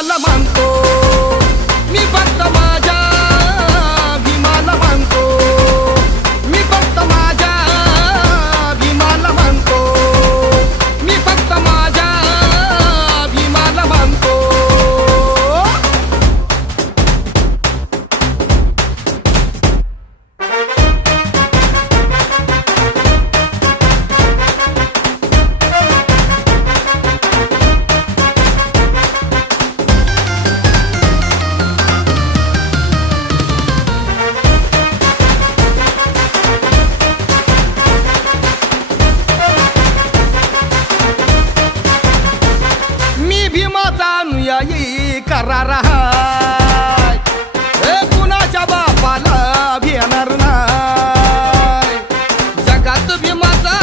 भीमाला मानतो, मी फक्त माझ्या भीमाला मानतो, मी फक्त माझ्या भीमाला मानतो, मी फक्त माझ्या भीमाला मानतो. मी भीमाचा अनुयायी करार हाय, कुणाच्या बापाला भेटणार नाही. जगात भीमाचा